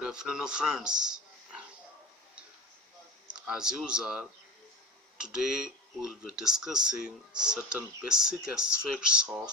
Good afternoon, friends. As usual, today we will be discussing certain basic aspects of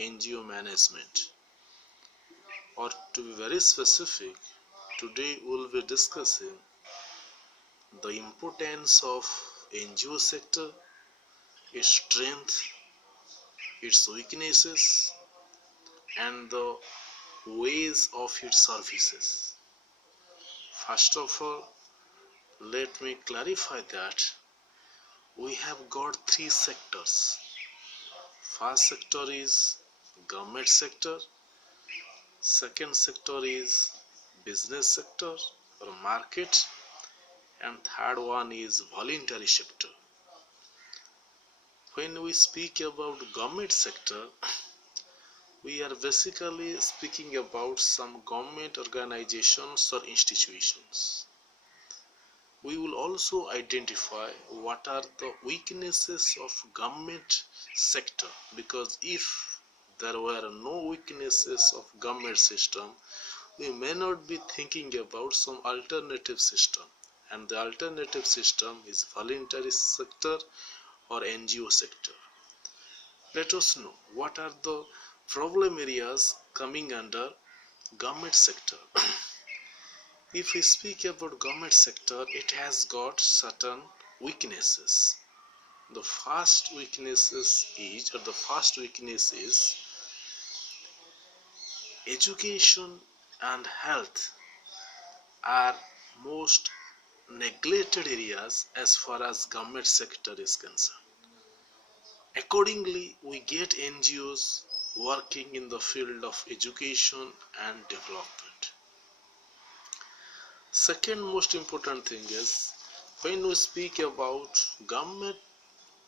NGO management. Or to be very specific, today we will be discussing the importance of NGO sector, its strength, its weaknesses, and the ways of its services. First of all, let me clarify that we have got three sectors. First sector is government sector, second sector is business sector or market, and third one is voluntary sector. When we speak about government sector, we are basically speaking about some government organizations or institutions. We will also identify what are the weaknesses of government sector, because if there were no weaknesses of government system, we may not be thinking about some alternative system, and the alternative system is voluntary sector or NGO sector. Let us know what are the problem areas coming under government sector. If we speak about government sector, it has got certain weaknesses. The first weakness is education and health are most neglected areas as far as government sector is concerned. Accordingly, we get NGOs working in the field of education and development. Second most important thing is, when we speak about government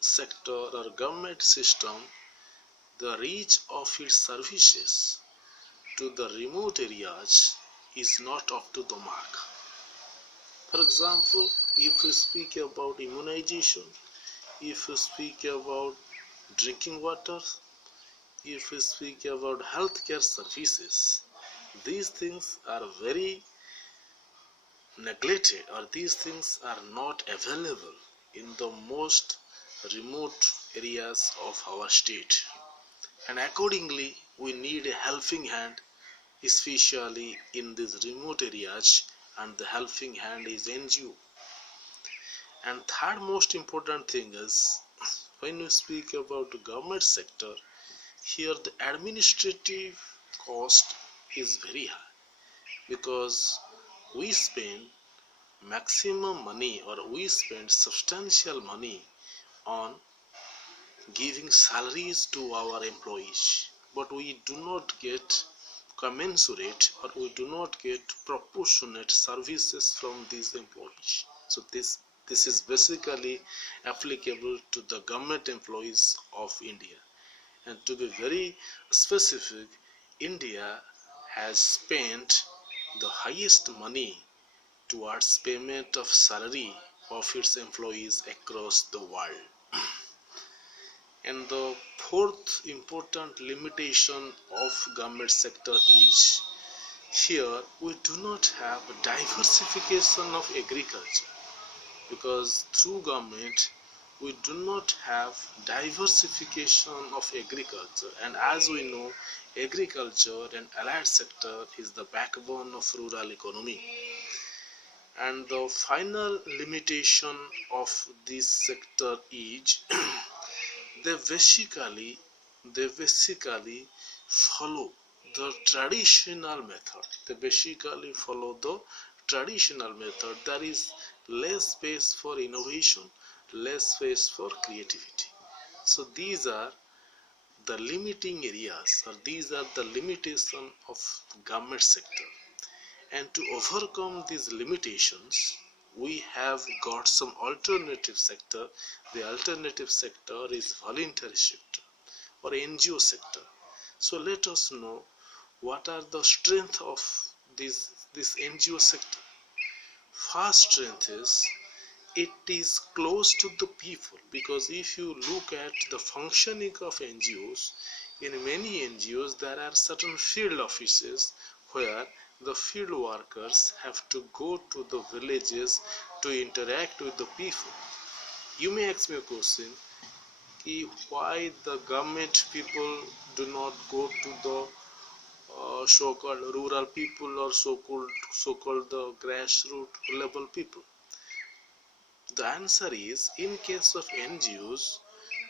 sector or government system, the reach of its services to the remote areas is not up to the mark. For example, if we speak about immunization, if we speak about drinking water, if we speak about healthcare services, these things are very neglected, or these things are not available in the most remote areas of our state, and accordingly we need a helping hand, especially in these remote areas, and the helping hand is NGO. And third most important thing is, when we speak about the government sector, here the administrative cost is very high, because we spend maximum money, or we spend substantial money on giving salaries to our employees, but we do not get commensurate, or we do not get proportionate services from these employees. So this is basically applicable to the government employees of India. And to be very specific, India has spent the highest money towards payment of salary of its employees across the world. And the fourth important limitation of government sector is, here we do not have diversification of agriculture, because through government we do not have diversification of agriculture, and as we know, agriculture and allied sector is the backbone of rural economy. And the final limitation of this sector is they basically follow the traditional method. There is less space for innovation, less space for creativity. So these are the limiting areas, or these are the limitation of government sector. And to overcome these limitations, we have got some alternative sector. The alternative sector is voluntary sector or NGO sector. So let us know what are the strength of this NGO sector. First strength is, it is close to the people, because if you look at the functioning of NGOs, in many NGOs there are certain field offices where the field workers have to go to the villages to interact with the people. You may ask me a question, why the government people do not go to the so-called rural people or so-called the grassroots level people? The answer is, in case of NGOs,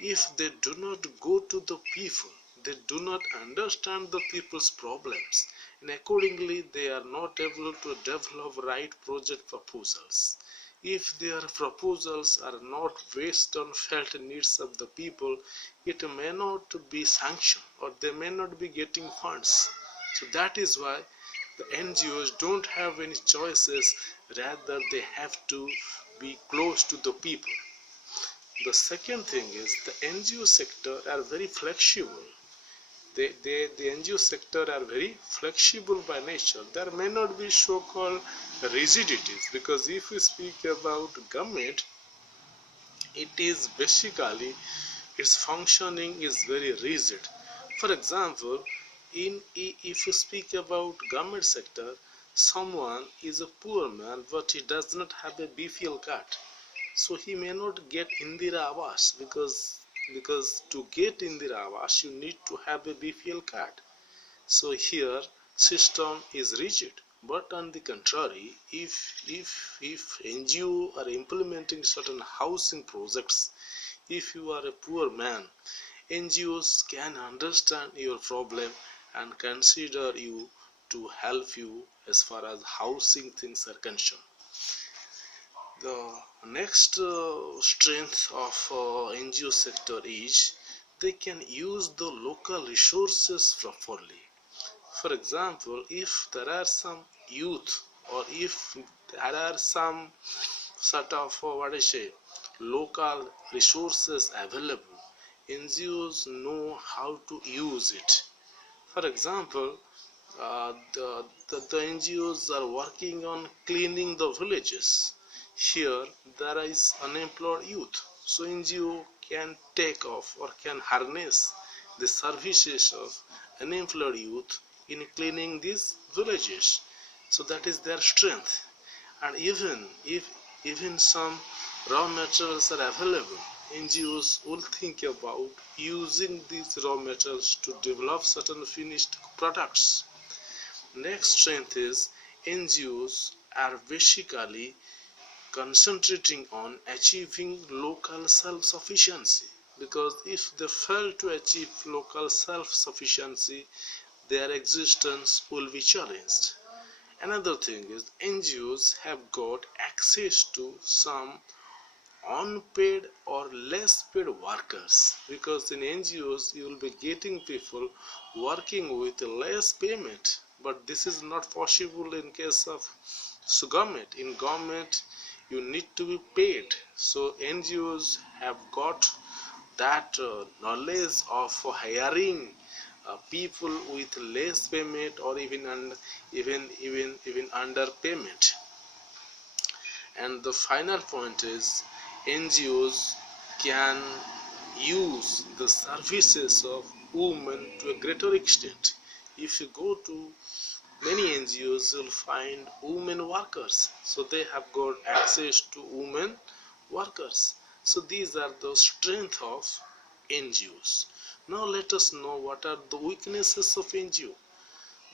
if they do not go to the people, they do not understand the people's problems, and accordingly they are not able to develop right project proposals. If their proposals are not based on felt needs of the people, it may not be sanctioned or they may not be getting funds. So that is why the NGOs don't have any choices, rather they have to be close to the people. The second thing is, the NGO sector are very flexible. The NGO sector are very flexible by nature. There may not be so-called rigidities, because if we speak about government, it is basically, its functioning is very rigid. For example, if you speak about government sector, someone is a poor man but he does not have a BPL card, so he may not get Indira Awas, because to get Indira Awas you need to have a BPL card. So here system is rigid. But on the contrary, if NGO are implementing certain housing projects, if you are a poor man, NGOs can understand your problem and consider you to help you as far as housing things are concerned. The next strength of NGO sector is, they can use the local resources properly. For example, if there are some youth, or if there are some sort of local resources available, NGOs know how to use it. For example, the NGOs are working on cleaning the villages. Here there is unemployed youth, so NGO can take off or can harness the services of unemployed youth in cleaning these villages. So that is their strength. And even some raw materials are available, NGOs will think about using these raw materials to develop certain finished products. Next strength is, NGOs are basically concentrating on achieving local self-sufficiency, because if they fail to achieve local self-sufficiency, their existence will be challenged. Another thing is, NGOs have got access to some unpaid or less paid workers, because in NGOs you will be getting people working with less payment, but this is not possible in case of government. In government you need to be paid, so NGOs have got that knowledge of hiring people with less payment, or even underpayment. And the final point is, NGOs can use the services of women to a greater extent. If you go to many NGOs, you'll find women workers, so they have got access to women workers. So these are the strength of NGOs. Now let us know what are the weaknesses of NGO.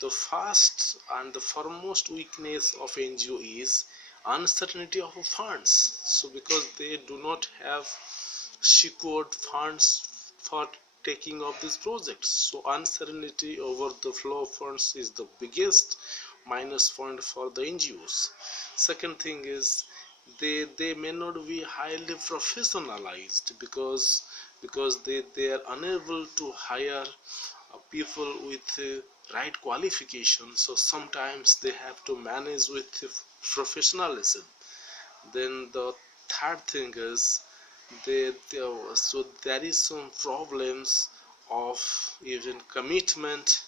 The first and the foremost weakness of NGO is uncertainty of funds. So because they do not have secured funds for taking of these projects, so uncertainty over the flow of funds is the biggest minus point for the NGOs. Second thing is, they may not be highly professionalized, because they are unable to hire people with right qualifications, so sometimes they have to manage with professionalism. Then the third thing is, so there is some problems of even commitment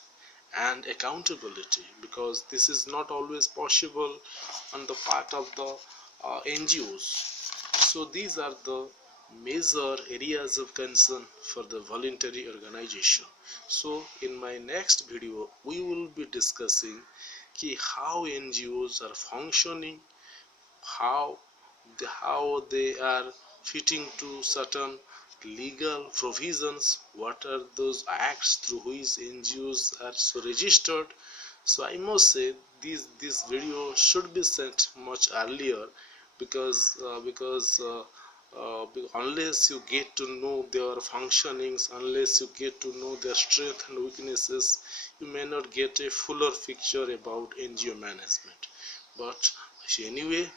and accountability, because this is not always possible on the part of the NGOs. So these are the major areas of concern for the voluntary organization. So in my next video we will be discussing कि how NGOs are functioning, how they are fitting to certain legal provisions, what are those acts through which NGOs are so registered. So I must say this video should be sent much earlier, because unless you get to know their functionings, unless you get to know their strengths and weaknesses, you may not get a fuller picture about NGO management. But anyway,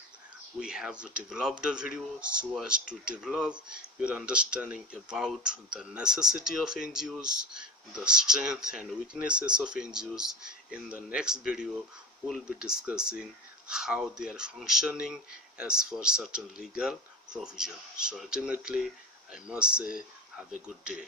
we have developed a video so as to develop your understanding about the necessity of NGOs, the strength and weaknesses of NGOs. In the next video, we'll be discussing how they are functioning as per certain legal provision. So ultimately, I must say, have a good day.